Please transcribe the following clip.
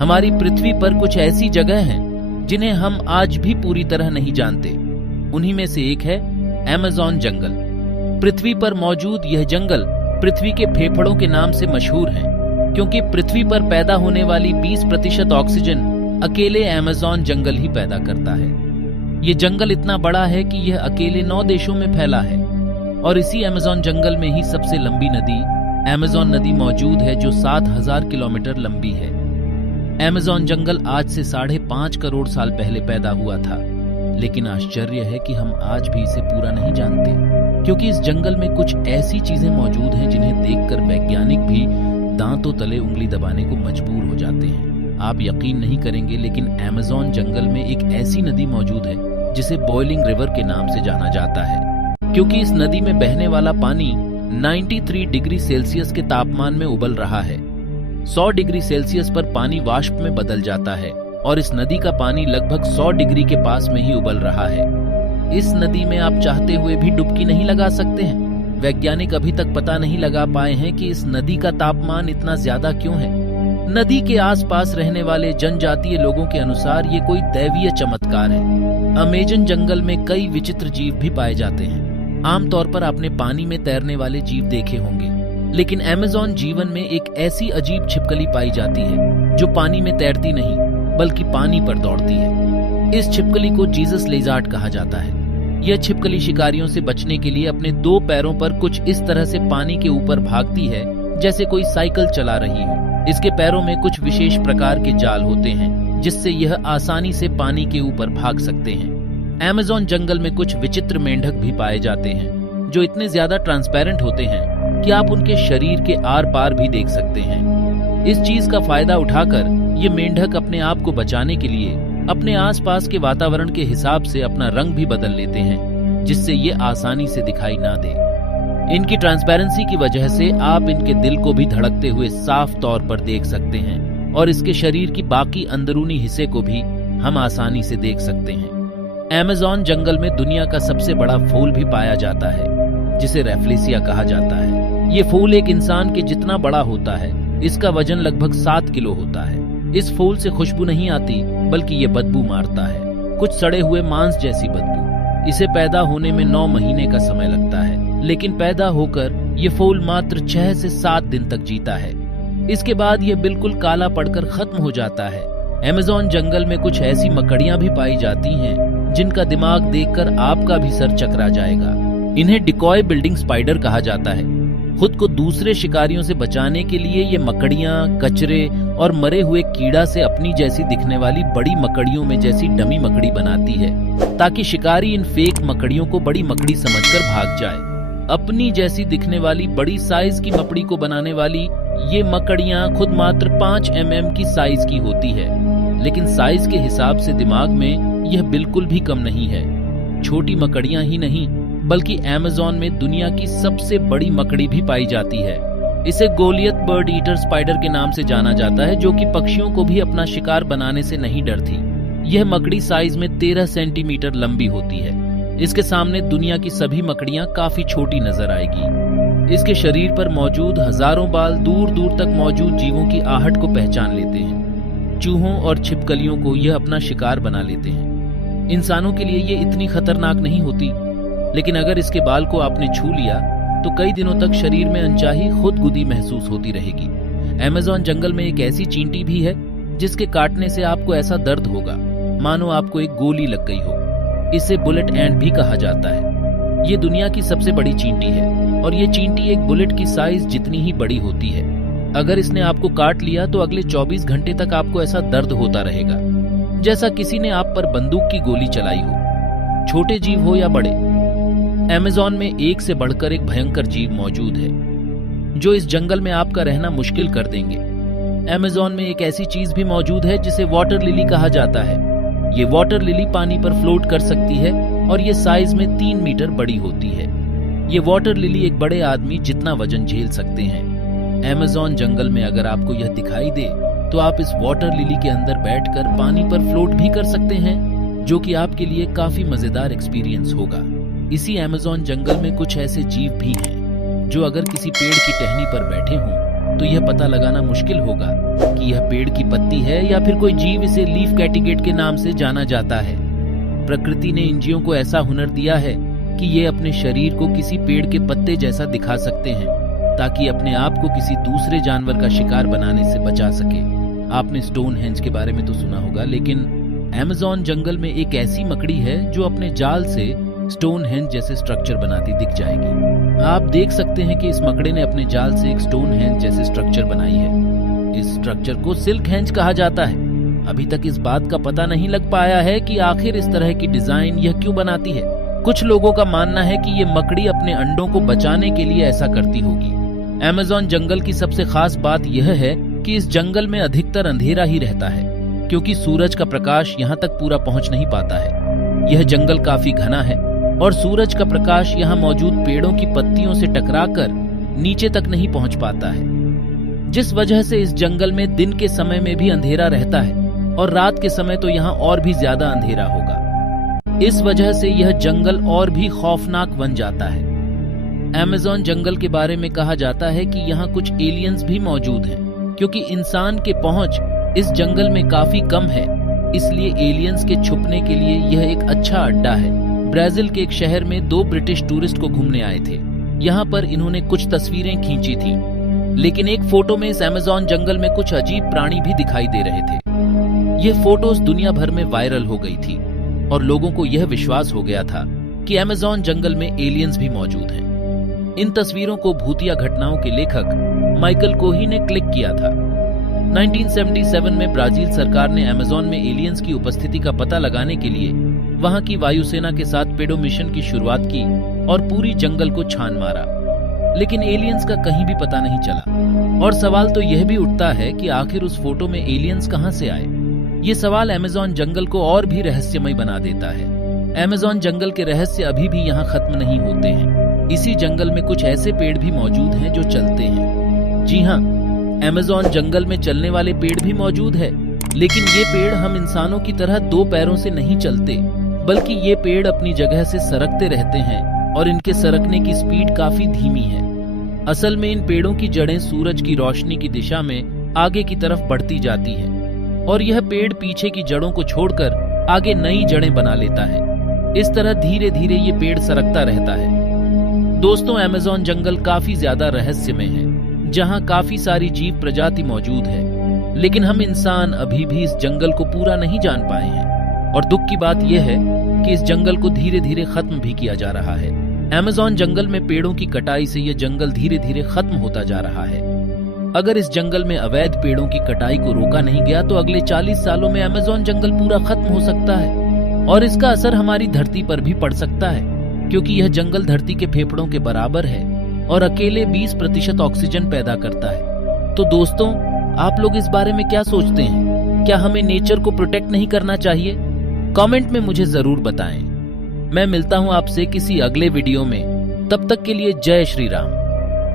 हमारी पृथ्वी पर कुछ ऐसी जगह हैं जिन्हें हम आज भी पूरी तरह नहीं जानते। उन्हीं में से एक है अमेज़न जंगल। पृथ्वी पर मौजूद यह जंगल पृथ्वी के फेफड़ों के नाम से मशहूर है, क्योंकि पृथ्वी पर पैदा होने वाली 20% ऑक्सीजन अकेले अमेज़न जंगल ही पैदा करता है। ये जंगल इतना बड़ा है कि यह अकेले 9 देशों में फैला है और इसी अमेज़न जंगल में ही सबसे लंबी नदी अमेज़न नदी मौजूद है, जो 7000 किलोमीटर लंबी है। अमेज़न जंगल आज से 5.5 करोड़ साल पहले पैदा हुआ था, लेकिन आश्चर्य है कि हम आज भी इसे पूरा नहीं जानते, क्योंकि इस जंगल में कुछ ऐसी चीजें मौजूद हैं जिन्हें देखकर वैज्ञानिक भी दांतों तले उंगली दबाने को मजबूर हो जाते हैं। आप यकीन नहीं करेंगे, लेकिन अमेज़न जंगल में एक ऐसी नदी मौजूद है जिसे बॉइलिंग रिवर के नाम से जाना जाता है, क्योंकि इस नदी में बहने वाला पानी 93 डिग्री सेल्सियस के तापमान में उबल रहा है। 100 डिग्री सेल्सियस पर पानी वाष्प में बदल जाता है और इस नदी का पानी लगभग 100 डिग्री के पास में ही उबल रहा है। इस नदी में आप चाहते हुए भी डुबकी नहीं लगा सकते हैं। वैज्ञानिक अभी तक पता नहीं लगा पाए हैं कि इस नदी का तापमान इतना ज्यादा क्यों है। नदी के आसपास रहने वाले जनजातीय लोगों के अनुसार ये कोई दैवीय चमत्कार है। अमेज़न जंगल में कई विचित्र जीव भी पाए जाते हैं। आमतौर पर आपने पानी में तैरने वाले जीव देखे होंगे, लेकिन अमेज़न जीवन में एक ऐसी अजीब छिपकली पाई जाती है जो पानी में तैरती नहीं बल्कि पानी पर दौड़ती है। इस छिपकली को जीसस लेज़ार्ड कहा जाता है। यह छिपकली शिकारियों से बचने के लिए अपने 2 पैरों पर कुछ इस तरह से पानी के ऊपर भागती है जैसे कोई साइकिल चला रही हो। इसके पैरों में कुछ विशेष प्रकार के जाल होते हैं जिससे यह आसानी से पानी के ऊपर भाग सकते हैं। अमेज़न जंगल में कुछ विचित्र मेंढक भी पाए जाते हैं जो इतने ज्यादा ट्रांसपेरेंट होते हैं कि आप उनके शरीर के आर पार भी देख सकते हैं। इस चीज का फायदा उठाकर ये मेंढक अपने आप को बचाने के लिए अपने आसपास के वातावरण के हिसाब से अपना रंग भी बदल लेते हैं, जिससे ये आसानी से दिखाई ना दे। इनकी ट्रांसपेरेंसी की वजह से आप इनके दिल को भी धड़कते हुए साफ तौर पर देख सकते हैं और इसके शरीर की बाकी अंदरूनी हिस्से को भी हम आसानी से देख सकते हैं। अमेज़न जंगल में दुनिया का सबसे बड़ा फूल भी पाया जाता है, जिसे रेफ्लेसिया कहा जाता है। ये फूल एक इंसान के जितना बड़ा होता है। इसका वजन लगभग 7 किलो होता है। इस फूल से खुशबू नहीं आती, बल्कि ये बदबू मारता है, कुछ सड़े हुए मांस जैसी बदबू। इसे पैदा होने में 9 महीने का समय लगता है, लेकिन पैदा होकर ये फूल मात्र 6 से 7 दिन तक जीता है। इसके बाद ये बिल्कुल काला पड़कर खत्म हो जाता है। अमेज़न जंगल में कुछ ऐसी मकड़ियां भी पाई जाती हैं जिनका दिमाग देखकर आपका भी सर चकरा जाएगा। इन्हें डिकॉय बिल्डिंग स्पाइडर कहा जाता है। खुद को दूसरे शिकारियों से बचाने के लिए ये मकड़ियां कचरे और मरे हुए कीड़ा से अपनी जैसी दिखने वाली बड़ी मकड़ियों में जैसी डमी मकड़ी बनाती है, ताकि शिकारी इन फेक मकड़ियों को बड़ी मकड़ी समझकर भाग जाए। अपनी जैसी दिखने वाली बड़ी साइज की मकड़ी को बनाने वाली ये मकड़ियां खुद मात्र 5 mm की साइज की होती है, लेकिन साइज के हिसाब से दिमाग में यह बिल्कुल भी कम नहीं है। छोटी मकड़ियां ही नहीं, बल्कि अमेज़न में दुनिया की सबसे बड़ी मकड़ी भी पाई जाती है। इसे गोलियत बर्ड ईटर स्पाइडर के नाम से जाना जाता है, जो कि पक्षियों को भी अपना शिकार बनाने से नहीं डरती। यह मकड़ी साइज में 13 सेंटीमीटर लंबी होती है। इसके सामने दुनिया की सभी मकड़ियां काफी छोटी नजर आएगी। इसके शरीर पर मौजूद हजारों बाल दूर दूर तक मौजूद जीवों की आहट को पहचान लेते हैं। चूहों और छिपकलियों को यह अपना शिकार बना लेते हैं। इंसानों के लिए ये इतनी खतरनाक नहीं होती, लेकिन अगर इसके बाल को आपने छू लिया तो कई दिनों तक शरीर में अनचाही खुदगुदी महसूस होती रहेगी। अमेज़न जंगल में एक ऐसी चींटी भी है जिसके काटने से आपको ऐसा दर्द होगा मानो आपको एक गोली लग गई हो। इसे बुलेट एंट भी कहा जाता है। ये दुनिया की सबसे बड़ी चींटी है और ये चींटी एक बुलेट की साइज जितनी ही बड़ी होती है। अगर इसने आपको काट लिया तो अगले 24 घंटे तक आपको ऐसा दर्द होता रहेगा जैसा किसी ने आप पर बंदूक की गोली चलाई हो। छोटे जीव हो या बड़े, अमेज़न में एक से बढ़कर एक भयंकर जीव मौजूद है जो इस जंगल में आपका रहना मुश्किल कर देंगे। अमेज़न में एक ऐसी चीज भी मौजूद है जिसे वाटर लिली कहा जाता है। ये वाटर लिली पानी पर फ्लोट कर सकती है और ये साइज में 3 मीटर बड़ी होती है। ये वाटर लिली एक बड़े आदमी जितना वजन झेल सकते हैं। अमेज़न जंगल में अगर आपको यह दिखाई दे तो आप इस वाटर लिली के अंदर बैठकर पानी पर फ्लोट भी कर सकते हैं, जो कि आपके लिए काफी मजेदार एक्सपीरियंस होगा। इसी अमेज़न जंगल में कुछ ऐसे जीव भी हैं जो अगर किसी पेड़ की टहनी पर बैठे हों तो यह पता लगाना मुश्किल होगा कि यह पेड़ की पत्ती है या फिर कोई जीव। इसे लीफ कैटिगेट के नाम से जाना जाता है। प्रकृति ने इन जीवों को ऐसा हुनर दिया है कि ये अपने शरीर को किसी पेड़ के पत्ते जैसा दिखा सकते हैं ताकि अपने आप को किसी दूसरे जानवर का शिकार बनाने से बचा सके। आपने स्टोनहेंज के बारे में तो सुना होगा, लेकिन अमेज़न जंगल में एक ऐसी मकड़ी है जो अपने जाल से स्टोनहेंज जैसे स्ट्रक्चर बनाती दिख जाएगी। आप देख सकते हैं कि इस मकड़े ने अपने जाल से एक स्टोनहेंज जैसे स्ट्रक्चर बनाई है। इस स्ट्रक्चर को सिल्कहेंज कहा जाता है। अभी तक इस बात का पता नहीं लग पाया है कि आखिर इस तरह की डिजाइन यह क्यों बनाती है। कुछ लोगों का मानना है कि ये मकड़ी अपने अंडों को बचाने के लिए ऐसा करती होगी। अमेज़न जंगल की सबसे खास बात यह है कि इस जंगल में अधिकतर अंधेरा ही रहता है, क्योंकि सूरज का प्रकाश यहाँ तक पूरा पहुँच नहीं पाता है। यह जंगल काफी घना है और सूरज का प्रकाश यहाँ मौजूद पेड़ों की पत्तियों से टकराकर नीचे तक नहीं पहुँच पाता है, जिस वजह से इस जंगल में दिन के समय में भी अंधेरा रहता है और रात के समय तो यहाँ और भी ज्यादा अंधेरा होगा। इस वजह से यह जंगल और भी खौफनाक बन जाता है। अमेज़न जंगल के बारे में कहा जाता है कि यहाँ कुछ एलियंस भी मौजूद हैं, क्योंकि इंसान के पहुंच इस जंगल में काफी कम है, इसलिए एलियंस के छुपने के लिए यह एक अच्छा अड्डा है। ब्राजील के एक शहर में 2 ब्रिटिश टूरिस्ट को घूमने आए थे। यहाँ पर इन्होंने कुछ तस्वीरें खींची थी, लेकिन एक फोटो में इस अमेज़न जंगल में कुछ अजीब प्राणी भी दिखाई दे रहे थे। ये फोटोज दुनिया भर में वायरल हो गई थी और लोगों को यह विश्वास हो गया था कि अमेज़न जंगल में एलियंस भी मौजूद हैं। इन तस्वीरों को भूतिया घटनाओं के लेखक माइकल कोही ने क्लिक किया था। 1977 में ब्राजील सरकार ने अमेज़न में एलियंस की उपस्थिति का पता लगाने के लिए वहां की वायुसेना के साथ पेडो मिशन की शुरुआत की और पूरी जंगल को छान मारा, लेकिन एलियंस का कहीं भी पता नहीं चला। और सवाल तो यह भी उठता है कि आखिर उस फोटो में एलियंस कहां से आए। ये सवाल अमेज़न जंगल को और भी रहस्यमय बना देता है। अमेज़न जंगल के रहस्य अभी भी यहाँ खत्म नहीं होते हैं। इसी जंगल में कुछ ऐसे पेड़ भी मौजूद हैं जो चलते हैं। जी हाँ, अमेज़न जंगल में चलने वाले पेड़ भी मौजूद है, लेकिन ये पेड़ हम इंसानों की तरह 2 पैरों से नहीं चलते, बल्कि ये पेड़ अपनी जगह से सरकते रहते हैं और इनके सरकने की स्पीड काफी धीमी है। असल में इन पेड़ों की जड़ें सूरज की रोशनी की दिशा में आगे की तरफ बढ़ती जाती हैं और यह पेड़ पीछे की जड़ों को छोड़कर आगे नई जड़ें बना लेता है। इस तरह धीरे धीरे ये पेड़ सरकता रहता है। दोस्तों, अमेज़न जंगल काफी ज्यादा रहस्यमय है, जहाँ काफी सारी जीव प्रजाति मौजूद है, लेकिन हम इंसान अभी भी इस जंगल को पूरा नहीं जान पाए हैं। और दुख की बात यह है कि इस जंगल को धीरे धीरे खत्म भी किया जा रहा है। अमेज़न जंगल में पेड़ों की कटाई से यह जंगल धीरे धीरे खत्म होता जा रहा है। अगर इस जंगल में अवैध पेड़ों की कटाई को रोका नहीं गया तो अगले 40 सालों में अमेज़न जंगल पूरा खत्म हो सकता है और इसका असर हमारी धरती पर भी पड़ सकता है, क्योंकि यह जंगल धरती के फेफड़ों के बराबर है और अकेले 20% ऑक्सीजन पैदा करता है। तो दोस्तों, आप लोग इस बारे में क्या सोचते हैं? क्या हमें नेचर को प्रोटेक्ट नहीं करना चाहिए? कमेंट में मुझे जरूर बताएं। मैं मिलता हूं आपसे किसी अगले वीडियो में। तब तक के लिए जय श्री राम।